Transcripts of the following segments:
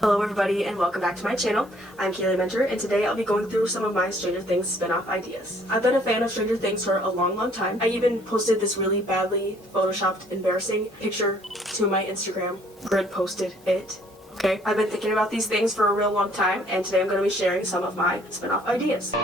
Hello everybody and welcome back to my channel. I'm Kaylee Mentor and today I'll be going through some of my Stranger Things spin-off ideas. I've been a fan of Stranger Things for a long time. I even posted this really badly photoshopped embarrassing picture to my Instagram. Grid posted it. Okay, I've been thinking about these things for a real long time and today I'm going to be sharing some of my spin-off ideas.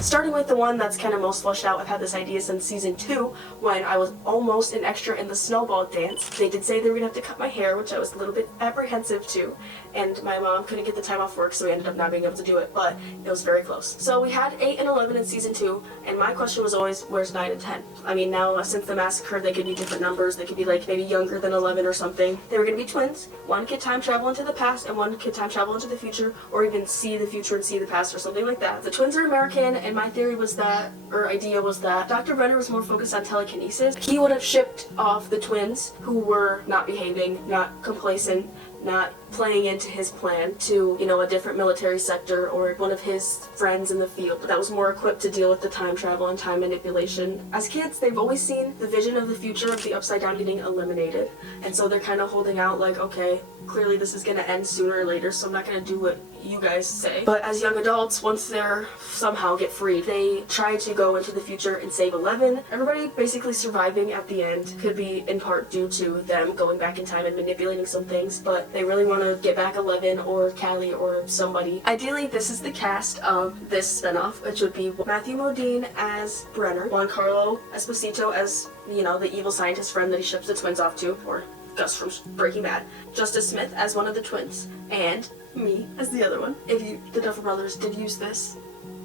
Starting with the one that's kind of most fleshed out, I've had this idea since season 2 when I was almost an extra in the snowball dance. They did say they were going to have to cut my hair, which I was a little bit apprehensive to, and my mom couldn't get the time off work, so we ended up not being able to do it, but it was very close. So we had 8 and 11 in season 2, and my question was always, where's 9 and 10? I mean, now since the massacre, they could be different numbers. They could be like maybe younger than 11 or something. They were going to be twins. One could time travel into the past, and one could time travel into the future, or even see the future and see the past, or something like that. The twins are American, and my theory was that, or idea was that, Dr. Brenner was more focused on telekinesis. He would have shipped off the twins who were not behaving, not complacent, not playing into his plan to, you know, a different military sector or one of his friends in the field that was more equipped to deal with the time travel and time manipulation. As kids, they've always seen the vision of the future of the Upside Down getting eliminated, and so they're kind of holding out like, okay, clearly this is going to end sooner or later, so I'm not going to do what you guys say. But as young adults, once they're somehow get freed, they try to go into the future and save 11. Everybody basically surviving at the end could be in part due to them going back in time and manipulating some things, but they really want to get back 11 or Callie or somebody. Ideally, this is the cast of this spinoff, which would be Matthew Modine as Brenner, Juan Carlo Esposito as, you know, the evil scientist friend that he ships the twins off to, or Gus from Breaking Bad, Justice Smith as one of the twins, and me as the other one. If the Duffer Brothers did use this,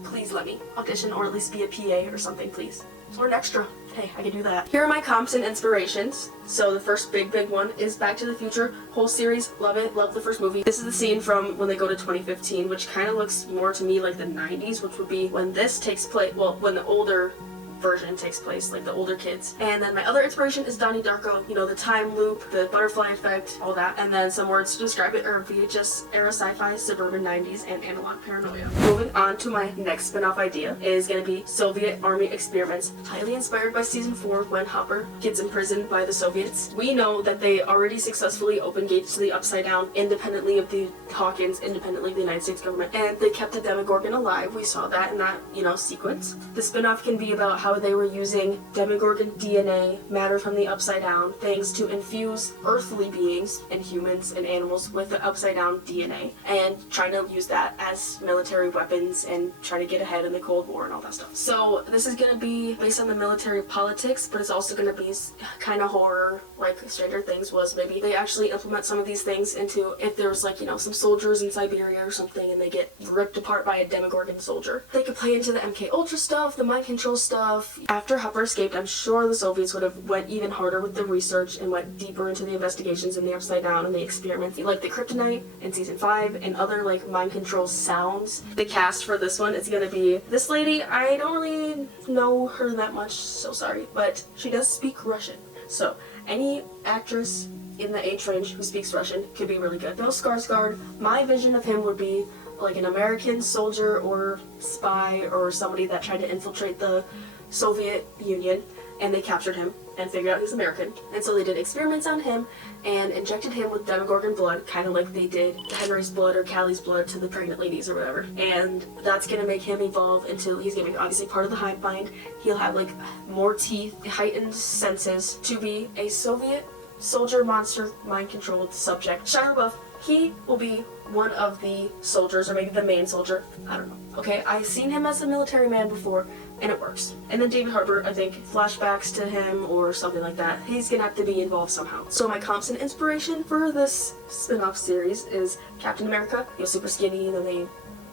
please let me audition or at least be a PA or something, please. Or an extra. Hey, I can do that. Here are my comps and inspirations. So the first big one is Back to the Future. Whole series, love it, love the first movie. This is the scene from when they go to 2015, which kind of looks more to me like the 90s, which would be when this takes place, well, when the older version takes place, like the older kids. And then my other inspiration is Donnie Darko, you know, the time loop, the butterfly effect, all that, and then some words to describe it are VHS era sci-fi, suburban 90s, and analog paranoia. Moving on to my next spin-off idea is going to be Soviet Army experiments, highly inspired by season 4 when Hopper gets imprisoned by the Soviets. We know that they already successfully opened gates to the Upside Down independently of the Hawkins, independently of the United States government, and they kept the Demogorgon alive. We saw that in that, you know, sequence. The spin-off can be about how they were using Demogorgon DNA, matter from the Upside Down, things to infuse earthly beings and humans and animals with the Upside Down DNA, and trying to use that as military weapons and trying to get ahead in the Cold War and all that stuff. So this is going to be based on the military politics, but it's also going to be kind of horror, like Stranger Things was. Maybe they actually implement some of these things into, if there was like, you know, some soldiers in Siberia or something and they get ripped apart by a Demogorgon soldier. They could play into the MK Ultra stuff, the mind control stuff. After Hopper escaped, I'm sure the Soviets would have went even harder with the research and went deeper into the investigations in the Upside Down and the experiments, like the kryptonite in season 5 and other like mind control sounds. The cast for this one is going to be this lady. I don't really know her that much, so sorry, but she does speak Russian. So any actress in the age range who speaks Russian could be really good. Bill Skarsgård, my vision of him would be like an American soldier or spy or somebody that tried to infiltrate the Soviet Union, and they captured him and figured out he's American, and so they did experiments on him and injected him with Demogorgon blood, kind of like they did Henry's blood or Callie's blood to the pregnant ladies or whatever, and that's gonna make him evolve into, he's gonna be obviously part of the hive mind. He'll have like more teeth, heightened senses, to be a Soviet soldier monster mind controlled subject. Shia LaBeouf, he will be one of the soldiers, or maybe the main soldier, I don't know. Okay, I've seen him as a military man before, and it works. And then David Harbour, I think, flashbacks to him or something like that. He's gonna have to be involved somehow. So my comps and inspiration for this spin-off series is Captain America. He was super skinny, and then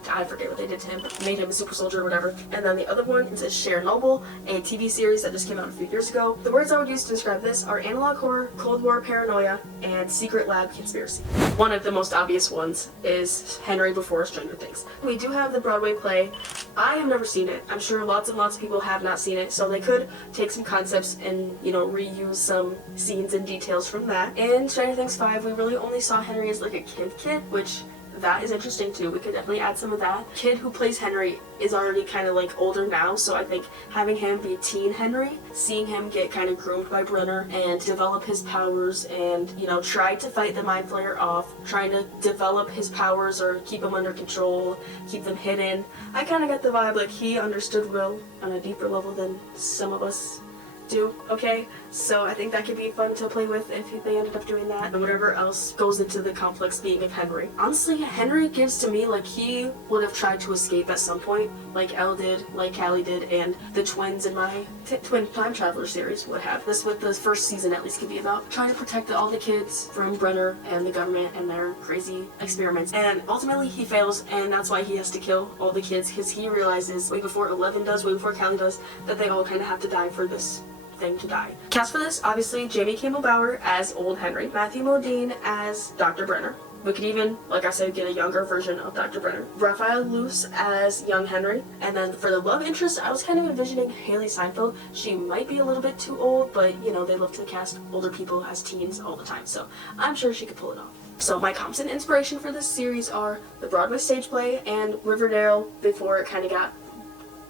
I forget what they did to him, but made him a super soldier or whatever. And then the other one is Chernobyl, a TV series that just came out a few years ago. The words I would use to describe this are analog horror, Cold War paranoia, and secret lab conspiracy. One of the most obvious ones is Henry before Stranger Things. We do have the Broadway play. I have never seen it. I'm sure lots and lots of people have not seen it, so they could take some concepts and, you know, reuse some scenes and details from that. In Stranger Things 5, we really only saw Henry as like a kid, which that is interesting too. We could definitely add some of that. Kid who plays Henry is already kind of like older now, so I think having him be teen Henry, seeing him get kind of groomed by Brenner and develop his powers and, you know, try to fight the Mind Flayer off, trying to develop his powers or keep them under control, keep them hidden. I kind of got the vibe like he understood Will on a deeper level than some of us do, okay? So I think that could be fun to play with if they ended up doing that, and whatever else goes into the complex being of Henry. Honestly, Henry gives to me like he would have tried to escape at some point, like Elle did, like Kaylee did, and the twins in my Twin Time Traveler series would have. This what the first season at least could be about, trying to protect all the kids from Brenner and the government and their crazy experiments. And ultimately he fails, and that's why he has to kill all the kids, because he realizes way before Eleven does, way before Kaylee does, that they all kind of have to die for this thing to die. Cast for this, obviously, Jamie Campbell Bower as Old Henry, Matthew Modine as Dr. Brenner. We could even, like I said, get a younger version of Dr. Brenner. Raphael Luce as young Henry. And then for the love interest, I was kind of envisioning Haley Seinfeld. She might be a little bit too old, but you know, they love to cast older people as teens all the time, so I'm sure she could pull it off. So my constant inspiration for this series are the Broadway stage play and Riverdale before it kind of got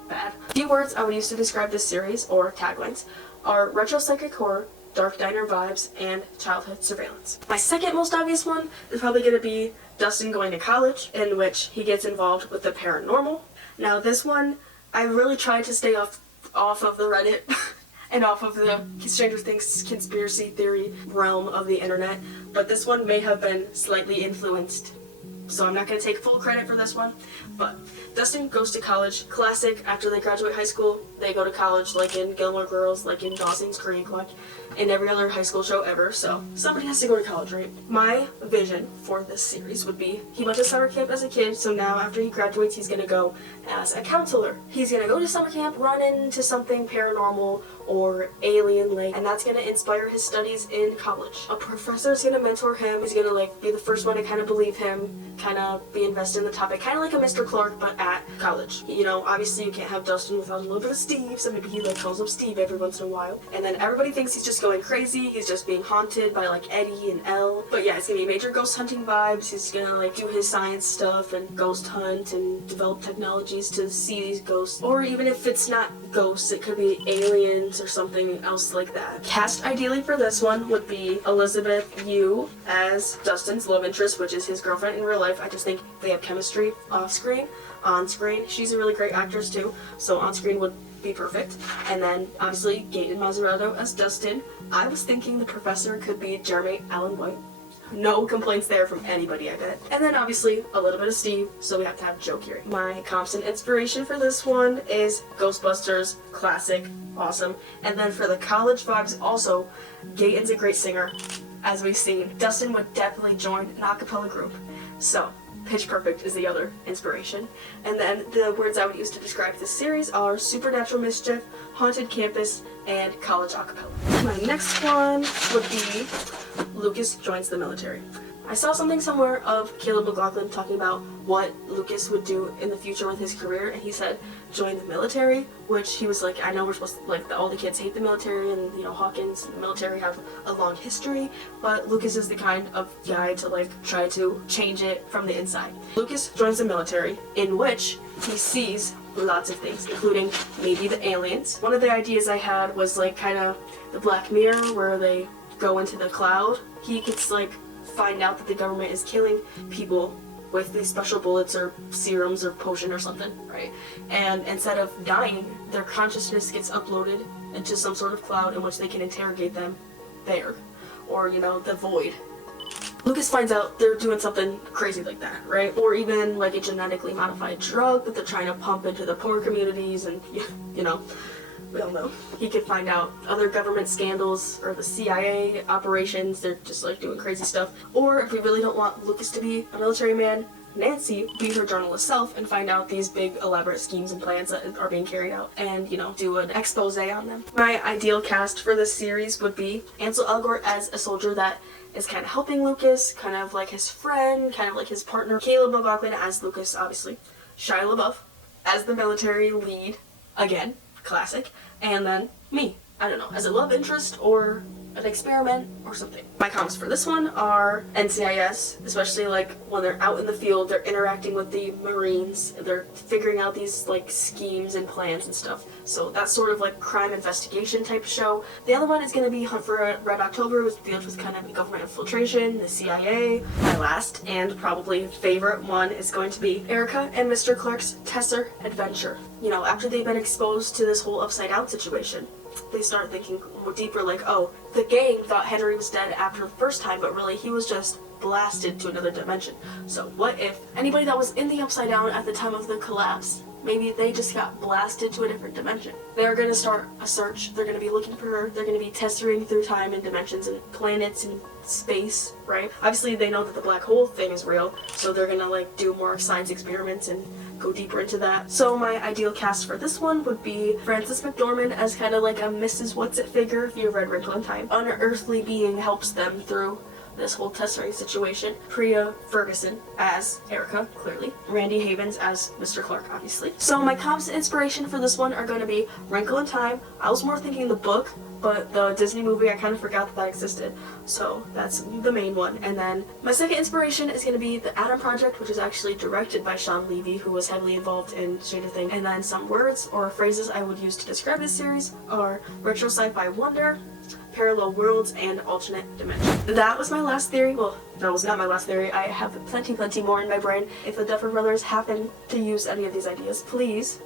bad. A few words I would use to describe this series, or taglines, are retro psychic horror, dark diner vibes, and childhood surveillance. My second most obvious one is probably going to be Dustin going to college, in which he gets involved with the paranormal. Now this one, I really tried to stay off of the Reddit and off of the Stranger Things conspiracy theory realm of the internet, but this one may have been slightly influenced, so I'm not going to take full credit for this one. But Dustin goes to college, classic, after they graduate high school, they go to college, like in Gilmore Girls, like in Dawson's Creek, like in every other high school show ever, so somebody has to go to college, right? My vision for this series would be, he went to summer camp as a kid, so now after he graduates, he's gonna go as a counselor. He's gonna go to summer camp, run into something paranormal or alien-like, and that's gonna inspire his studies in college. A professor's gonna mentor him, he's gonna like be the first one to kind of believe him, kind of be invested in the topic, kind of like a Mr. Clarke, but at college. You know, obviously you can't have Dustin without a little bit of Steve, so maybe he like calls up Steve every once in a while. And then everybody thinks he's just going crazy, he's just being haunted by like Eddie and Elle. But yeah, it's gonna be major ghost hunting vibes, he's gonna like do his science stuff and ghost hunt and develop technologies to see these ghosts. Or even if it's not ghosts, it could be aliens or something else like that. Cast ideally for this one would be Elizabeth Yu as Dustin's love interest, which is his girlfriend in real life. I just think they have chemistry off screen. On screen, she's a really great actress too, so on screen would be perfect. And then obviously Gaten Mazzarato as Dustin. I was thinking the professor could be Jeremy Allen White. No complaints there from anybody, I bet. And then obviously a little bit of Steve, so we have to have Joe Keery. My constant inspiration for this one is Ghostbusters, classic, awesome. And then for the college vibes also, Gaten's a great singer, as we've seen. Dustin would definitely join an a cappella group. So Pitch Perfect is the other inspiration. And then the words I would use to describe this series are supernatural mischief, haunted campus, and college acapella. My next one would be Lucas joins the military. I saw something somewhere of Caleb McLaughlin talking about what Lucas would do in the future with his career, and he said join the military, which he was like, I know we're supposed to, like, all the kids hate the military, and you know, Hawkins and the military have a long history, but Lucas is the kind of guy to like try to change it from the inside. Lucas joins the military, in which he sees lots of things, including maybe the aliens. One of the ideas I had was like kind of the Black Mirror, where they go into the cloud. He gets like find out that the government is killing people with these special bullets or serums or potion or something, right? And instead of dying, their consciousness gets uploaded into some sort of cloud in which they can interrogate them there, or you know, the void. Lucas finds out they're doing something crazy like that, right? Or even like a genetically modified drug that they're trying to pump into the poor communities, and you know, we all know. He could find out other government scandals or the CIA operations, they're just like doing crazy stuff. Or if we really don't want Lucas to be a military man, Nancy be her journalist self and find out these big elaborate schemes and plans that are being carried out, and you know, do an expose on them. My ideal cast for this series would be Ansel Elgort as a soldier that is kind of helping Lucas, kind of like his friend, kind of like his partner. Caleb McLaughlin as Lucas, obviously. Shia LaBeouf as the military lead, again, classic. And then me, I don't know, as a love interest or an experiment or something. My comps for this one are NCIS, especially like when they're out in the field, they're interacting with the Marines, they're figuring out these like schemes and plans and stuff. So that's sort of like crime investigation type of show. The other one is going to be Hunt for Red October, which deals with kind of government infiltration, the CIA. My last and probably favorite one is going to be Erica and Mr. Clarke's Tesser adventure. You know, after they've been exposed to this whole upside down situation, they start thinking more deeper, like, oh, the gang thought Henry was dead after the first time, but really he was just blasted to another dimension. So what if anybody that was in the upside down at the time of the collapse, maybe they just got blasted to a different dimension? They're going to start a search. They're going to be looking for her. They're going to be tessering through time and dimensions and planets and space, right? Obviously they know that the black hole thing is real, so they're going to like do more science experiments and go deeper into that. So my ideal cast for this one would be Frances McDormand as kind of like a Mrs. What's-It figure, if you've read Wrinkle in Time. An earthly being helps them through this whole tessering situation. Priya Ferguson as Erica, clearly. Randy Havens as Mr. Clarke, obviously. So my comps and inspiration for this one are going to be Wrinkle in Time. I was more thinking the book, but the Disney movie, I kind of forgot that existed. So that's the main one. And then my second inspiration is going to be The Adam Project, which is actually directed by Sean Levy, who was heavily involved in Stranger Things. And then some words or phrases I would use to describe this series are retro sci-fi wonder, parallel worlds, and alternate dimensions. That was my last theory. Well, that was not my last theory. I have plenty more in my brain. If the Duffer Brothers happen to use any of these ideas, please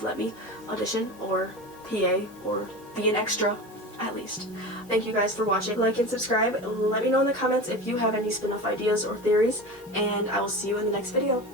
let me audition or PA or be an extra at least. Thank you guys for watching. Like and subscribe. Let me know in the comments if you have any spin-off ideas or theories, and I will see you in the next video.